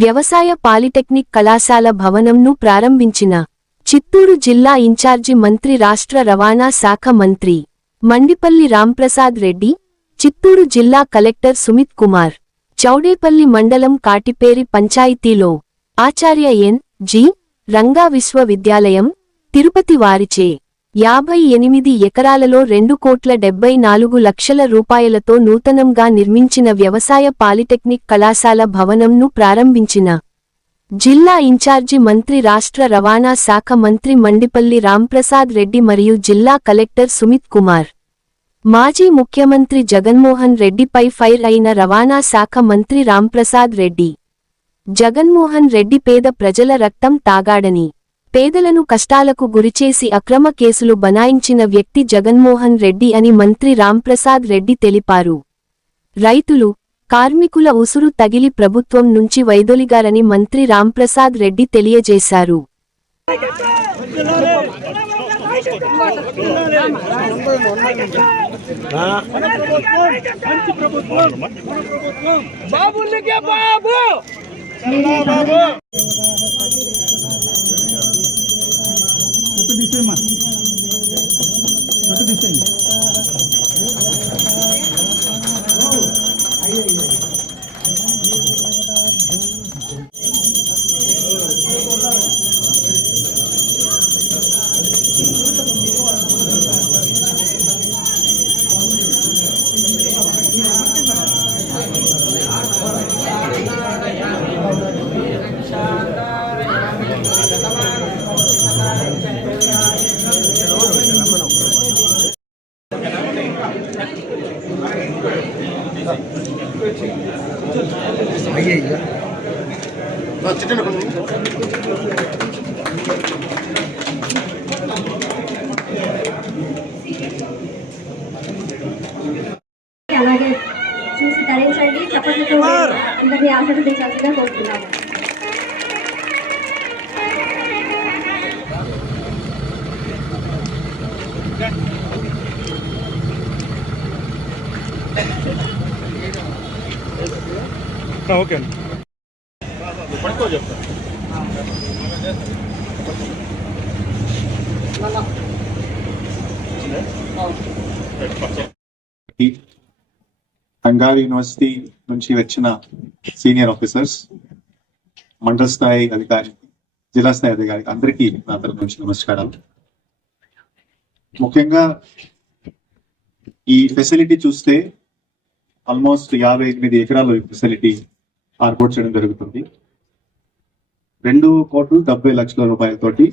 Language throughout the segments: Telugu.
వ్యవసాయ పాలిటెక్నిక్ కళాశాల భవనంను ప్రారంభించిన చిత్తూరు జిల్లా ఇన్ఛార్జి మంత్రి రాష్ట్ర రవాణా శాఖ మంత్రి మండిపల్లి రాంప్రసాద్ రెడ్డి చిత్తూరు జిల్లా కలెక్టర్ సుమిత్ కుమార్ చౌడేపల్లి మండలం కాటిపేరి పంచాయతీలో ఆచార్య ఎన్ జి రంగా విశ్వవిద్యాలయం తిరుపతి వారిచే యాభై ఎనిమిది ఎకరాలలో రెండు కోట్ల డెబ్బై నాలుగు లక్షల రూపాయలతో నూతనంగా నిర్మించిన వ్యవసాయ పాలిటెక్నిక్ కళాశాల భవనంను ప్రారంభించిన జిల్లా ఇన్ఛార్జి మంత్రి రాష్ట్ర రవాణా శాఖ మంత్రి మండిపల్లి రాంప్రసాద్ రెడ్డి మరియు జిల్లా కలెక్టర్ సుమిత్ కుమార్. మాజీ ముఖ్యమంత్రి జగన్మోహన్ రెడ్డిపై ఫైర్ అయిన రవాణా శాఖ మంత్రి రాంప్రసాద్ రెడ్డి. జగన్మోహన్ రెడ్డి పేద ప్రజల రక్తం తాగాడని పేదలను కష్టాలకు గురిచేసి అక్రమ కేసులు బనాయించిన వ్యక్తి జగన్మోహన్ రెడ్డి అని మంత్రి రాంప్రసాద్ రెడ్డి తెలిపారు. రైతులు కార్మికుల ఉసురు తగిలి ప్రభుత్వం నుంచి వైదొలిగారని మంత్రి రాంప్రసాద్ రెడ్డి తెలియజేశారు. బాబు! ఓకే. అండి యూనివర్సిటీ నుంచి వచ్చిన సీనియర్ ఆఫీసర్స్ మండల స్థాయి అధికారి జిల్లా స్థాయి అధికారి అందరికీ నా తరపు నుంచి నమస్కారాలు. ముఖ్యంగా ఈ ఫెసిలిటీ చూస్తే ఆల్మోస్ట్ యాభై ఎనిమిది ఎకరాలు ఈ ఫెసిలిటీ ఏర్పాటు చేయడం జరుగుతుంది. రెండు కోట్లు డెబ్బై లక్షల రూపాయలతోటి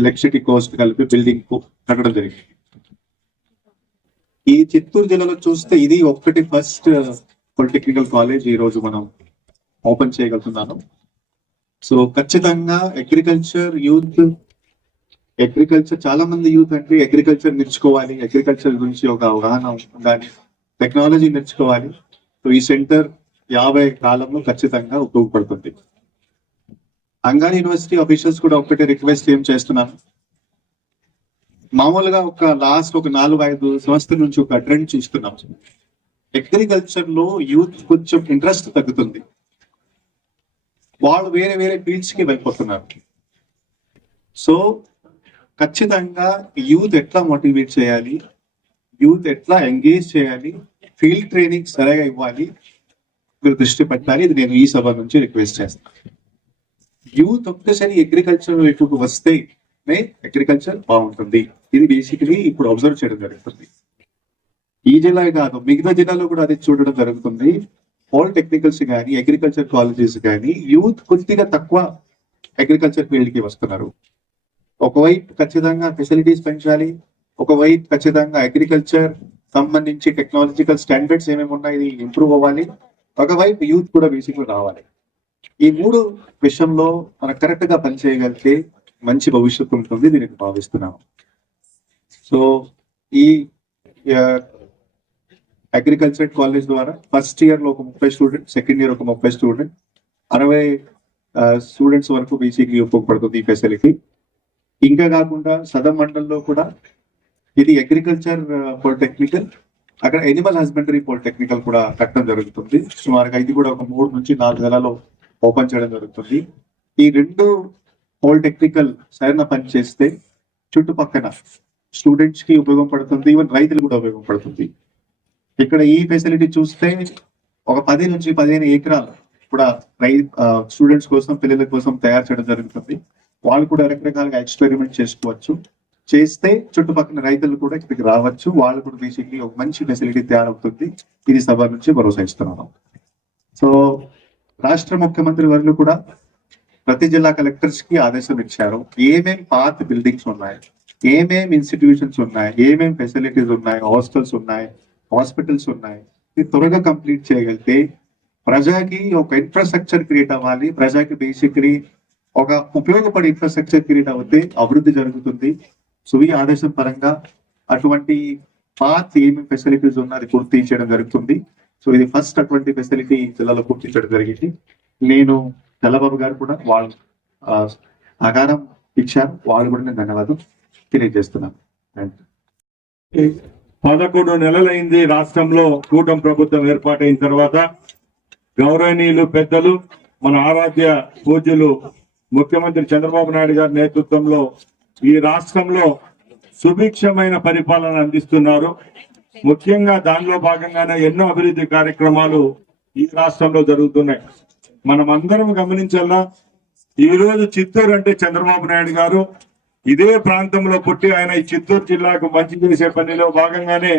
ఎలక్ట్రిసిటీ కోస్ట్ కలిపి బిల్డింగ్ కట్టడం జరిగింది. ఈ చిత్తూరు జిల్లాలో చూస్తే ఇది ఒక్కటి ఫస్ట్ పొలిటెక్నికల్ కాలేజ్ ఈ రోజు మనం ఓపెన్ చేయగలుగుతున్నాను. సో ఖచ్చితంగా అగ్రికల్చర్ యూత్ అగ్రికల్చర్ చాలా మంది యూత్ అంటే అగ్రికల్చర్ నేర్చుకోవాలి అగ్రికల్చర్ గురించి ఒక అవగాహన ఉండాలి టెక్నాలజీ నేర్చుకోవాలి. సో ఈ సెంటర్ యాభై కాలంలో ఖచ్చితంగా ఉపయోగపడుతుంది. అంగారి యూనివర్సిటీ ఆఫీషియల్స్ కూడా ఒకటి రిక్వెస్ట్ ఏం చేస్తున్నాను? మామూలుగా ఒక లాస్ట్ ఒక నాలుగు ఐదు సంవత్సరాల నుంచి ఒక ట్రెండ్ చూస్తున్నాం. అగ్రికల్చర్లో యూత్ కొంచెం ఇంట్రెస్ట్ తగ్గుతుంది. వాళ్ళు వేరే వేరే ఫీల్డ్స్కి వెళ్ళిపోతున్నారు. సో ఖచ్చితంగా యూత్ ఎట్లా మోటివేట్ చేయాలి? యూత్ ఎట్లా ఎంగేజ్ చేయాలి? ఫీల్డ్ ట్రైనింగ్ సరిగా ఇవ్వాలి? మీరు దృష్టి పెట్టాలి ఇది నేను ఈ సభ నుంచి రిక్వెస్ట్ చేస్తాను యూత్ ఒక్కసారి అగ్రికల్చర్ వైపుకు వస్తే అగ్రికల్చర్ బాగుంటుంది. ఇది బేసికలీ ఇప్పుడు అబ్జర్వ్ చేయడం జరుగుతుంది. ఈ జిల్లా కాదు మిగతా జిల్లాలో కూడా అది చూడడం జరుగుతుంది. పాలిటెక్నికల్స్ కానీ అగ్రికల్చర్ కాలేజెస్ కానీ యూత్ కొద్దిగా తక్కువ అగ్రికల్చర్ ఫీల్డ్కి వస్తున్నారు. ఒకవైపు ఖచ్చితంగా ఫెసిలిటీస్ పెంచాలి ఒకవైపు ఖచ్చితంగా అగ్రికల్చర్ సంబంధించి టెక్నాలజికల్ స్టాండర్డ్స్ ఏమేమి ఉన్నాయి ఇంప్రూవ్ అవ్వాలి. ఒకవైపు యూత్ కూడా బీసీకి రావాలి. ఈ మూడు విషయంలో మనం కరెక్ట్గా పనిచేయగలిగితే మంచి భవిష్యత్తు ఉంటుంది దీనికి భావిస్తున్నాము సో ఈ అగ్రికల్చర్ కాలేజ్ ద్వారా ఫస్ట్ ఇయర్లో ఒక ముప్పై స్టూడెంట్ సెకండ్ ఇయర్ ఒక ముప్పై స్టూడెంట్ అరవై స్టూడెంట్స్ వరకు బీసీకి ఉపయోగపడుతుంది ఈ ఫెసిలిటీ ఇంకా కాకుండా సదర్ మండలంలో కూడా ఇది అగ్రికల్చర్ పాలిటెక్నికల్ అక్కడ ఎనిమల్ హస్బెండరీ పాలిటెక్నికల్ కూడా కట్టడం జరుగుతుంది. సుమారుగా ఇది కూడా ఒక మూడు నుంచి నాలుగు నెలలో ఓపెన్ చేయడం జరుగుతుంది. ఈ రెండు పాలిటెక్నికల్ సరైన పని చేస్తే చుట్టుపక్కల స్టూడెంట్స్కి ఉపయోగపడుతుంది ఈవెన్ రైతులు కూడా ఉపయోగపడుతుంది. ఇక్కడ ఈ ఫెసిలిటీ చూస్తే ఒక పది నుంచి పదిహేను ఎకరాలు కూడా రై స్టూడెంట్స్ కోసం పిల్లల కోసం తయారు చేయడం జరుగుతుంది. వాళ్ళు కూడా రకరకాలుగా ఎక్స్పెరిమెంట్ చేసుకోవచ్చు. చేస్తే చుట్టుపక్కల రైతులు కూడా ఇక్కడికి రావచ్చు. వాళ్ళు కూడా బేసిక్లీ ఒక మంచి ఫెసిలిటీ తయారవుతుంది. ఇది సభ నుంచి భరోసా ఇస్తున్నాను. సో రాష్ట్ర ముఖ్యమంత్రి వారిలో కూడా ప్రతి జిల్లా కలెక్టర్స్కి ఆదేశం ఇచ్చారు. ఏమేం పాత బిల్డింగ్స్ ఉన్నాయి? ఏమేం ఇన్స్టిట్యూషన్స్ ఉన్నాయి? ఏమేం ఫెసిలిటీస్ ఉన్నాయి? హాస్టల్స్ ఉన్నాయి? హాస్పిటల్స్ ఉన్నాయి? ఇది త్వరగా కంప్లీట్ చేయగలిగితే ప్రజాకి ఒక ఇన్ఫ్రాస్ట్రక్చర్ క్రియేట్ అవ్వాలి. ప్రజాకి బేసిక్లీ ఒక ఉపయోగపడే ఇన్ఫ్రాస్ట్రక్చర్ క్రియేట్ అవుతే అభివృద్ధి జరుగుతుంది. సో ఈ ఆదేశం పరంగా అటువంటి పాత్ ఏమి ఫెసిలిటీస్ ఉన్నది పూర్తి చేయడం జరుగుతుంది. సో ఇది ఫస్ట్ అటువంటి ఫెసిలిటీ జిల్లాలో పూర్తి చేయడం జరిగింది. నేను తెల్లబాబు గారు కూడా వాళ్ళు ఆకారం ఇచ్చారు. వాళ్ళు కూడా నేను ధన్యవాదం తెలియజేస్తున్నాను. పదకొండు నెలలైంది రాష్ట్రంలో కూటమి ప్రభుత్వం ఏర్పాటైన తర్వాత గౌరవనీయులు పెద్దలు మన ఆరాధ్య పూజలు ముఖ్యమంత్రి చంద్రబాబు నాయుడు గారి నేతృత్వంలో ఈ రాష్ట్రంలో సుభిక్షమైన పరిపాలన అందిస్తున్నారు. ముఖ్యంగా దానిలో భాగంగానే ఎన్నో అభివృద్ధి కార్యక్రమాలు ఈ రాష్ట్రంలో జరుగుతున్నాయి. మనం అందరం గమనించాలా? ఈ రోజు చిత్తూరు అంటే చంద్రబాబు నాయుడు గారు ఇదే ప్రాంతంలో పుట్టి ఆయన ఈ చిత్తూరు జిల్లాకు మంచి చేసే పనిలో భాగంగానే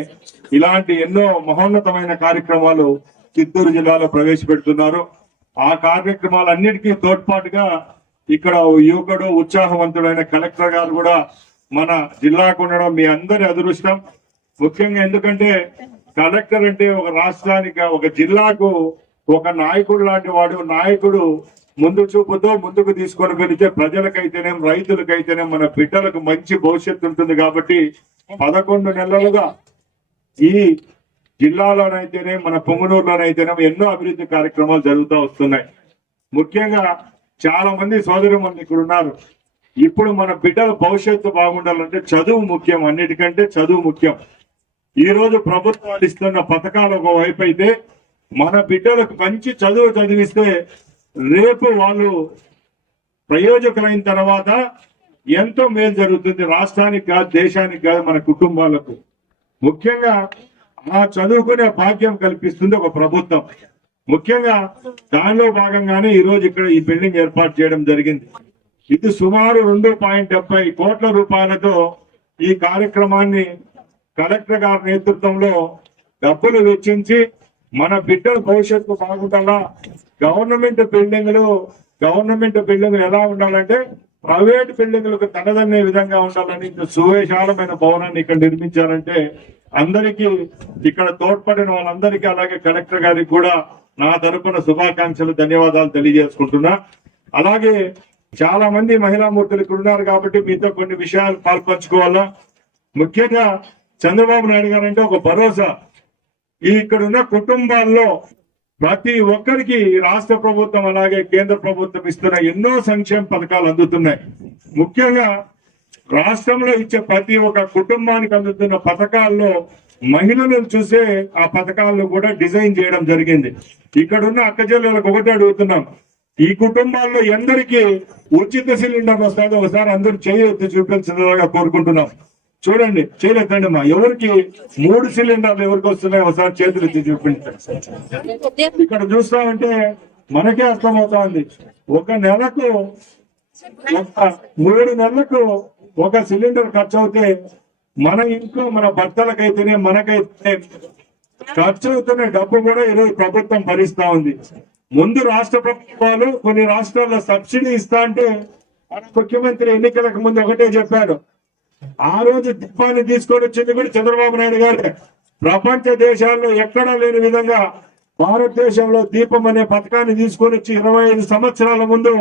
ఇలాంటి ఎన్నో మహోన్నతమైన కార్యక్రమాలు చిత్తూరు జిల్లాలో ప్రవేశపెడుతున్నారు. ఆ కార్యక్రమాలన్నిటికీ తోడ్పాటుగా ఇక్కడ యువకుడు ఉత్సాహవంతుడైన కలెక్టర్ గారు కూడా మన జిల్లాకు ఉండడం మీ అందరి అదృష్టం. ముఖ్యంగా ఎందుకంటే కలెక్టర్ అంటే ఒక రాష్ట్రానికి ఒక జిల్లాకు ఒక నాయకుడు లాంటి వాడు. నాయకుడు ముందు చూపుతో ముందుకు తీసుకొని వెళితే ప్రజలకైతేనేం రైతులకైతేనే మన బిడ్డలకు మంచి భవిష్యత్తు ఉంటుంది కాబట్టి పదకొండు నెలలుగా ఈ జిల్లాలోనైతేనే మన పొంగునూరులోనైతేనే ఎన్నో అభివృద్ధి కార్యక్రమాలు జరుగుతూ వస్తున్నాయి. ముఖ్యంగా చాలా మంది సోదరు మంది ఇక్కడ ఉన్నారు. ఇప్పుడు మన బిడ్డల భవిష్యత్తు బాగుండాలంటే చదువు ముఖ్యం అన్నిటికంటే చదువు ముఖ్యం. ఈ రోజు ప్రభుత్వాలు ఇస్తున్న పథకాలు ఒక వైపు అయితే మన బిడ్డలకు మంచి చదువు చదివిస్తే రేపు వాళ్ళు ప్రయోజకులైన తర్వాత ఎంతో మేలు జరుగుతుంది రాష్ట్రానికి కాదు దేశానికి కాదు మన కుటుంబాలకు. ముఖ్యంగా ఆ చదువుకునే భాగ్యం కల్పిస్తుంది ఒక ప్రభుత్వం. ముఖ్యంగా దానిలో భాగంగానే ఈ రోజు ఇక్కడ ఈ బిల్డింగ్ ఏర్పాటు చేయడం జరిగింది. ఇది సుమారు రెండు పాయింట్ డెబ్బై కోట్ల రూపాయలతో ఈ కార్యక్రమాన్ని కలెక్టర్ గారి నేతృత్వంలో డబ్బులు వెచ్చించి మన బిడ్డల భవిష్యత్తు బాగుండాలా గవర్నమెంట్ బిల్డింగ్లు గవర్నమెంట్ బిల్డింగ్లు ఎలా ఉండాలంటే ప్రైవేట్ బిల్డింగ్లకు తనదన్నే విధంగా ఉండాలని ఇంత భవనాన్ని ఇక్కడ నిర్మించారంటే అందరికీ ఇక్కడ తోడ్పడిన వాళ్ళందరికీ అలాగే కలెక్టర్ గారికి కూడా నా తరపున శుభాకాంక్షలు ధన్యవాదాలు తెలియజేసుకుంటున్నా. అలాగే చాలా మంది మహిళామూర్తులు ఇక్కడ ఉన్నారు కాబట్టి మీతో కొన్ని విషయాలు పాల్పంచుకోవాలా? ముఖ్యంగా చంద్రబాబు నాయుడు గారు అంటే ఒక భరోసా. ఈ ఇక్కడ ఉన్న కుటుంబాల్లో ప్రతి ఒక్కరికి రాష్ట్ర ప్రభుత్వం అలాగే కేంద్ర ప్రభుత్వం ఇస్తున్న ఎన్నో సంక్షేమ పథకాలు అందుతున్నాయి. ముఖ్యంగా రాష్ట్రంలో ఇచ్చే ప్రతి ఒక్క కుటుంబానికి అందుతున్న పథకాల్లో మహిళలను చూసే ఆ పథకాలను కూడా డిజైన్ చేయడం జరిగింది. ఇక్కడ ఉన్న అక్క చెల్లెలకు ఒకటి అడుగుతున్నాం. ఈ కుటుంబాల్లో ఎందరికీ ఉచిత సిలిండర్ వస్తుందో ఒకసారి అందరూ చేయొద్దు చూపించగా కోరుకుంటున్నాం. చూడండి చేయలేదండి మా ఎవరికి మూడు సిలిండర్లు ఎవరికి వస్తున్నాయి ఒకసారి చేతులు ఎత్తి చూపించండి. ఇక్కడ చూస్తామంటే మనకే అర్థమవుతోంది. ఒక నెలకు మూడు నెలలకు ఒక సిలిండర్ ఖర్చు అవుతే మన ఇంట్లో మన భర్తలకైతేనే మనకైతే ఖర్చు అవుతున్న డబ్బు కూడా ఈరోజు ప్రభుత్వం భరిస్తా ఉంది. ముందు రాష్ట్ర ప్రభుత్వాలు కొన్ని రాష్ట్రాల్లో సబ్సిడీ ఇస్తా అంటే మన ముఖ్యమంత్రి ఎన్నికలకు ముందు ఒకటే చెప్పాడు. ఆ రోజు దీపాన్ని తీసుకొని వచ్చింది కూడా చంద్రబాబు నాయుడు గారే. ప్రపంచ దేశాల్లో ఎక్కడా లేని విధంగా భారతదేశంలో దీపం అనే పథకాన్ని తీసుకొని వచ్చి ఇరవై ఐదు సంవత్సరాల ముందు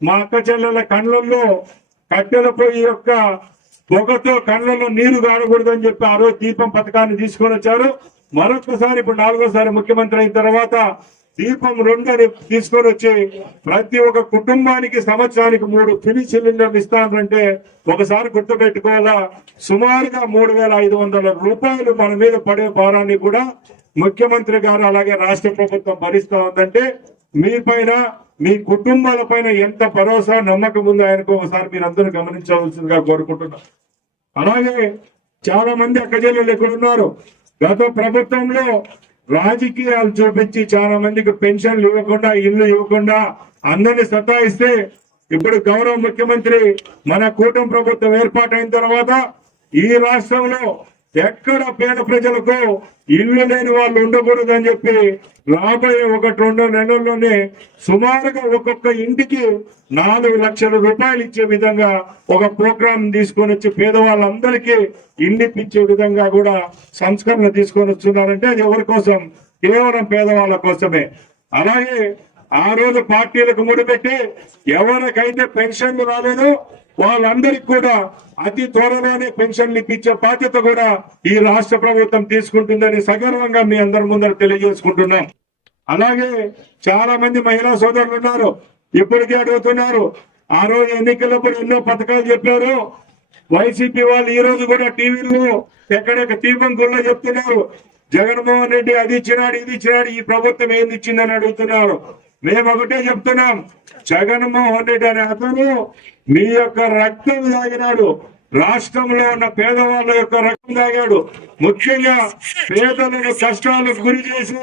మా అక్క చెల్లెల కళ్ళల్లో కట్టెల పొయ్యి యొక్క పొగతో కళ్ళలో నీరు కానకూడదని చెప్పి ఆ రోజు దీపం పథకాన్ని తీసుకొని వచ్చారు. మరొకసారి ఇప్పుడు నాలుగోసారి ముఖ్యమంత్రి అయిన తర్వాత దీపం రెండు అని తీసుకొని వచ్చి ప్రతి ఒక్క కుటుంబానికి సంవత్సరానికి మూడు ఫిని సిలిండర్లు ఇస్తానంటే ఒకసారి గుర్తు పెట్టుకోవాలా సుమారుగా మూడు వేల ఐదు వందల రూపాయలు మన మీద పడే భారాన్ని కూడా ముఖ్యమంత్రి గారు అలాగే రాష్ట్ర ప్రభుత్వం భరిస్తా ఉందంటే మీ పైన మీ కుటుంబాల పైన ఎంత భరోసా నమ్మకం ఉందో ఆయనకు ఒకసారి మీరందరూ గమనించవలసిందిగా కోరుకుంటున్నాం. అలాగే చాలా మంది అక్కజల్లు ఎక్కడున్నారు గత ప్రభుత్వంలో రాజకీయాలు చూపించి చాలా మందికి పెన్షన్లు ఇవ్వకుండా ఇల్లు ఇవ్వకుండా అందరిని సతాయిస్తే ఇప్పుడు గౌరవ ముఖ్యమంత్రి మన కూటమి ప్రభుత్వం ఏర్పాటైన తర్వాత ఈ రాష్ట్రంలో ఎక్కడ పేద ప్రజలకు ఇల్లు లేని వాళ్ళు ఉండకూడదని చెప్పి రాబోయే ఒకటి రెండు నెలల్లోనే సుమారుగా ఒక్కొక్క ఇంటికి నాలుగు లక్షల రూపాయలు ఇచ్చే విధంగా ఒక ప్రోగ్రాం తీసుకొని వచ్చి పేదవాళ్ళందరికీ ఇండి ఇచ్చే విధంగా కూడా సంస్కరణ తీసుకొని వస్తున్నారంటే అది ఎవరి కోసం? కేవలం పేదవాళ్ళ కోసమే. అలాగే ఆ రోజు పార్టీలకు ముడిపెట్టి ఎవరికైతే పెన్షన్లు రాలేదో వాళ్ళందరికీ కూడా అతి త్వరలోనే పెన్షన్లు ఇప్పించే బాధ్యత కూడా ఈ రాష్ట్ర ప్రభుత్వం తీసుకుంటుందని సగర్వంగా మీ అందరి ముందర తెలియజేసుకుంటున్నాం. అలాగే చాలా మంది మహిళా సోదరులు ఉన్నారు ఇప్పటికే అడుగుతున్నారు ఆ రోజు ఎన్నికలప్పుడు ఎన్నో పథకాలు చెప్పారు. వైసీపీ వాళ్ళు ఈ రోజు కూడా టీవీలో ఎక్కడెక్క దీపంకుల్లో చెప్తున్నారు. జగన్మోహన్ రెడ్డి అది ఇచ్చినాడు ఇది ఇచ్చినాడు ఈ ప్రభుత్వం ఏంది ఇచ్చిందని అడుగుతున్నారు. మేము ఒకటే చెప్తున్నాం జగన్మోహన్ రెడ్డి అనే అతను మీ యొక్క రక్తం తాగినాడు. రాష్ట్రంలో ఉన్న పేదవాళ్ళ యొక్క రక్తం తాగాడు. ముఖ్యంగా పేదలను కష్టాలకు గురి చేసి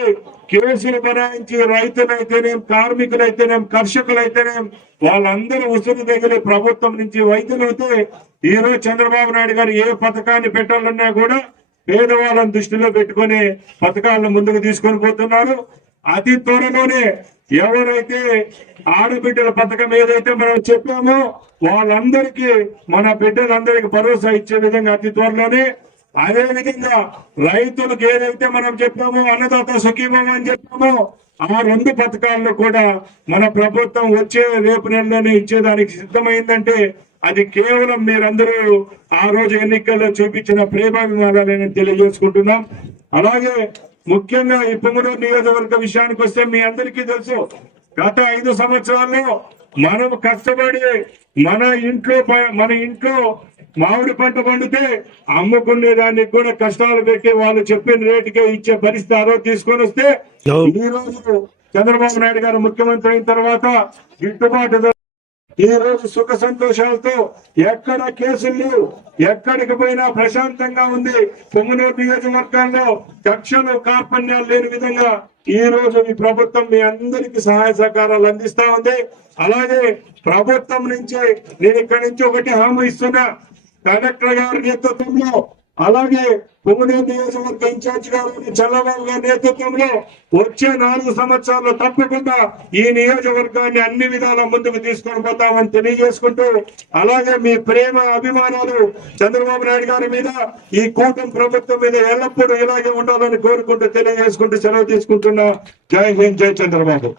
కేసులు బనాయించి రైతులైతేనేం కార్మికులైతేనేం కర్షకులైతేనేం వాళ్ళందరూ ఉసురు తగిలి ప్రభుత్వం నుంచి వైద్యులైతే అయితే రోజు చంద్రబాబు నాయుడు గారు ఏ పథకాన్ని పెట్టాలన్నా కూడా పేదవాళ్ళని దృష్టిలో పెట్టుకొని పథకాలను ముందుకు తీసుకొని పోతున్నారు. అతి త్వరలోనే ఎవరైతే ఆడబిడ్డల పథకం ఏదైతే మనం చెప్పామో వాళ్ళందరికీ మన బిడ్డలందరికీ భరోసా ఇచ్చే విధంగా అతి త్వరలోనే. అదే విధంగా రైతులకు ఏదైతే మనం చెప్పామో అన్నదాత సుఖీభం అని చెప్పామో ఆ రెండు పథకాలను కూడా మన ప్రభుత్వం వచ్చే రేపు నెలలోనే ఇచ్చేదానికి సిద్ధమైందంటే అది కేవలం మీరందరూ ఆ రోజు ఎన్నికల్లో చూపించిన ప్రేమాభిమానాలని తెలియజేసుకుంటున్నాం. అలాగే ముఖ్యంగా ఈ పొంగనూరు నియోజకవర్గ విషయానికి వస్తే మీ అందరికీ తెలుసు గత ఐదు సంవత్సరాల్లో మనం కష్టపడి మన ఇంట్లో మన ఇంట్లో మామిడి పంట పండితే అమ్ముకునే దానికి కూడా కష్టాలు పెట్టి వాళ్ళు చెప్పిన రేటుకే ఇచ్చే పరిస్థితి తీసుకొని వస్తే ఈ రోజు చంద్రబాబు నాయుడు గారు ముఖ్యమంత్రి అయిన తర్వాత గిట్టుబాటు ఈ రోజు సుఖ సంతోషాలతో ఎక్కడ కేసులు లేవు. ఎక్కడికి పోయినా ప్రశాంతంగా ఉంది. పొంగునూరు నియోజకవర్గాల్లో కక్షలు కార్పణ్యాలు లేని విధంగా ఈ రోజు ఈ ప్రభుత్వం మీ అందరికి సహాయ సహకారాలు అందిస్తా ఉంది. అలాగే ప్రభుత్వం నుంచి నేను ఇక్కడి నుంచి ఒకటి హామీ ఇస్తున్నా. కలెక్టర్ గారి నేతృత్వంలో అలాగే పొంగనూరు నియోజకవర్గ ఇన్ఛార్జ్ గారు చంద్రబాబు గారి నేతృత్వంలో వచ్చే నాలుగు సంవత్సరాల్లో తప్పకుండా ఈ నియోజకవర్గాన్ని అన్ని విధాల ముందుకు తీసుకొని పోతామని తెలియజేసుకుంటూ అలాగే మీ ప్రేమ అభిమానాలు చంద్రబాబు నాయుడు గారి మీద ఈ కూటమి ప్రభుత్వం మీద ఎల్లప్పుడూ ఇలాగే ఉండాలని కోరుకుంటూ తెలియజేసుకుంటూ సెలవు తీసుకుంటున్నా. జై హింద్ జై చంద్రబాబు.